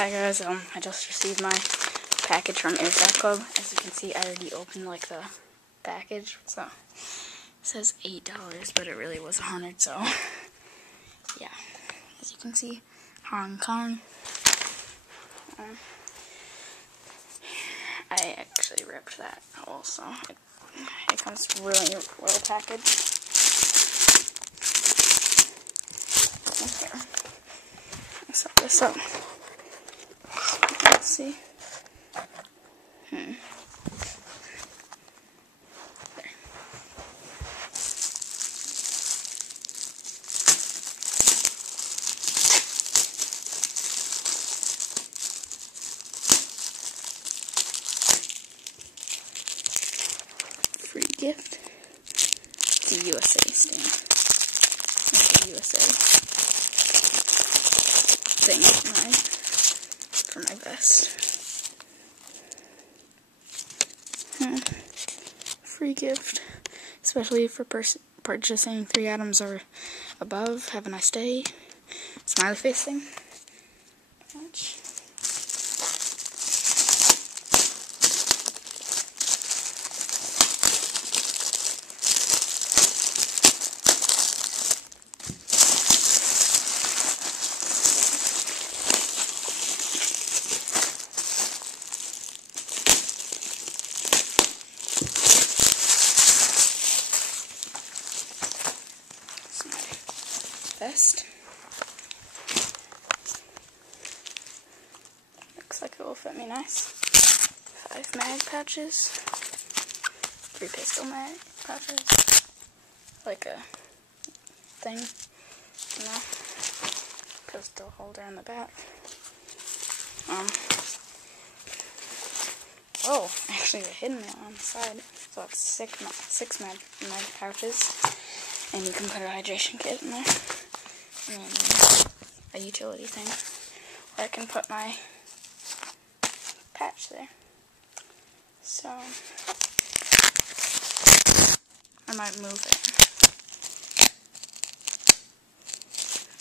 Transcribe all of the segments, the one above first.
Hi guys, I just received my package from Airsoft Club. As you can see, I already opened like the package, so it says $8, but it really was $100. So yeah, as you can see, Hong Kong. I actually ripped that hole, so it comes really well packaged. Here, let's set this up. Let's see. There. Free gift. The USA stamp. That's the USA thing for my vest. Free gift, especially for purchasing 3 items or above. Have a nice day. Smiley face thing. Patch. Vest. Looks like it will fit me nice. 5 mag pouches. 3 pistol mag pouches. Like a thing, you know. Pistol holder on the back. Oh, actually the hidden mail on the side. So it's 6 mag pouches. And you can put a hydration kit in there. And a utility thing. Or I can put my patch there. So I might move it.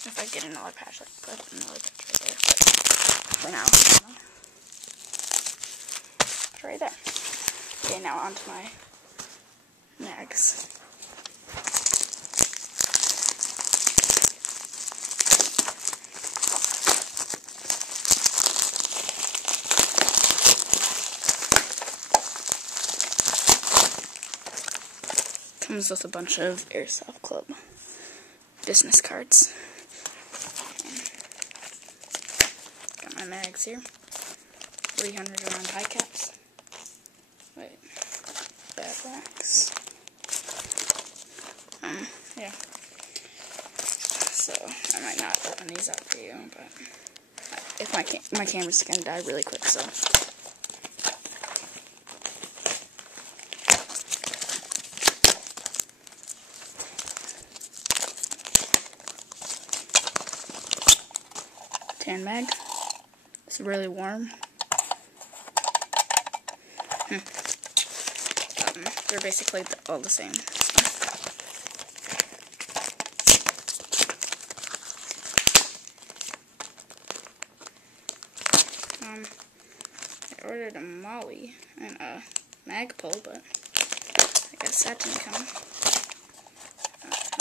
If I get another patch, like put another patch right there. But for now, put it right there. Okay, now onto my mags. Comes with a bunch of Airsoft Club business cards. Got my mags here. 300 round high caps. Wait, bad wax. Yeah. So I might not open these up for you, but if my camera's gonna die really quick, so. Tan mag. It's really warm. They're basically all the same. I ordered a molly and a mag pull, but I guess that didn't come.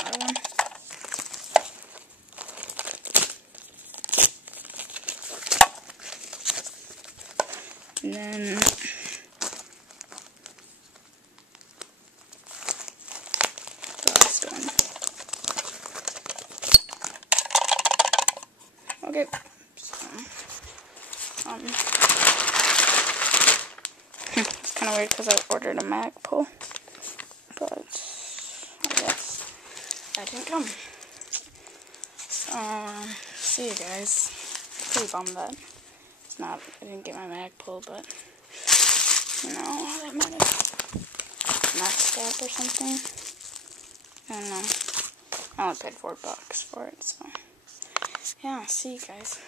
Another one. And then the last one. Okay. So, it's kind of weird because I ordered a mag pull, but I guess that didn't come. See you guys. Pretty bummed that. I didn't get my mag pull, but you know, that might have maxed out or something. I don't know. I only paid $4 for it, so yeah, see you guys.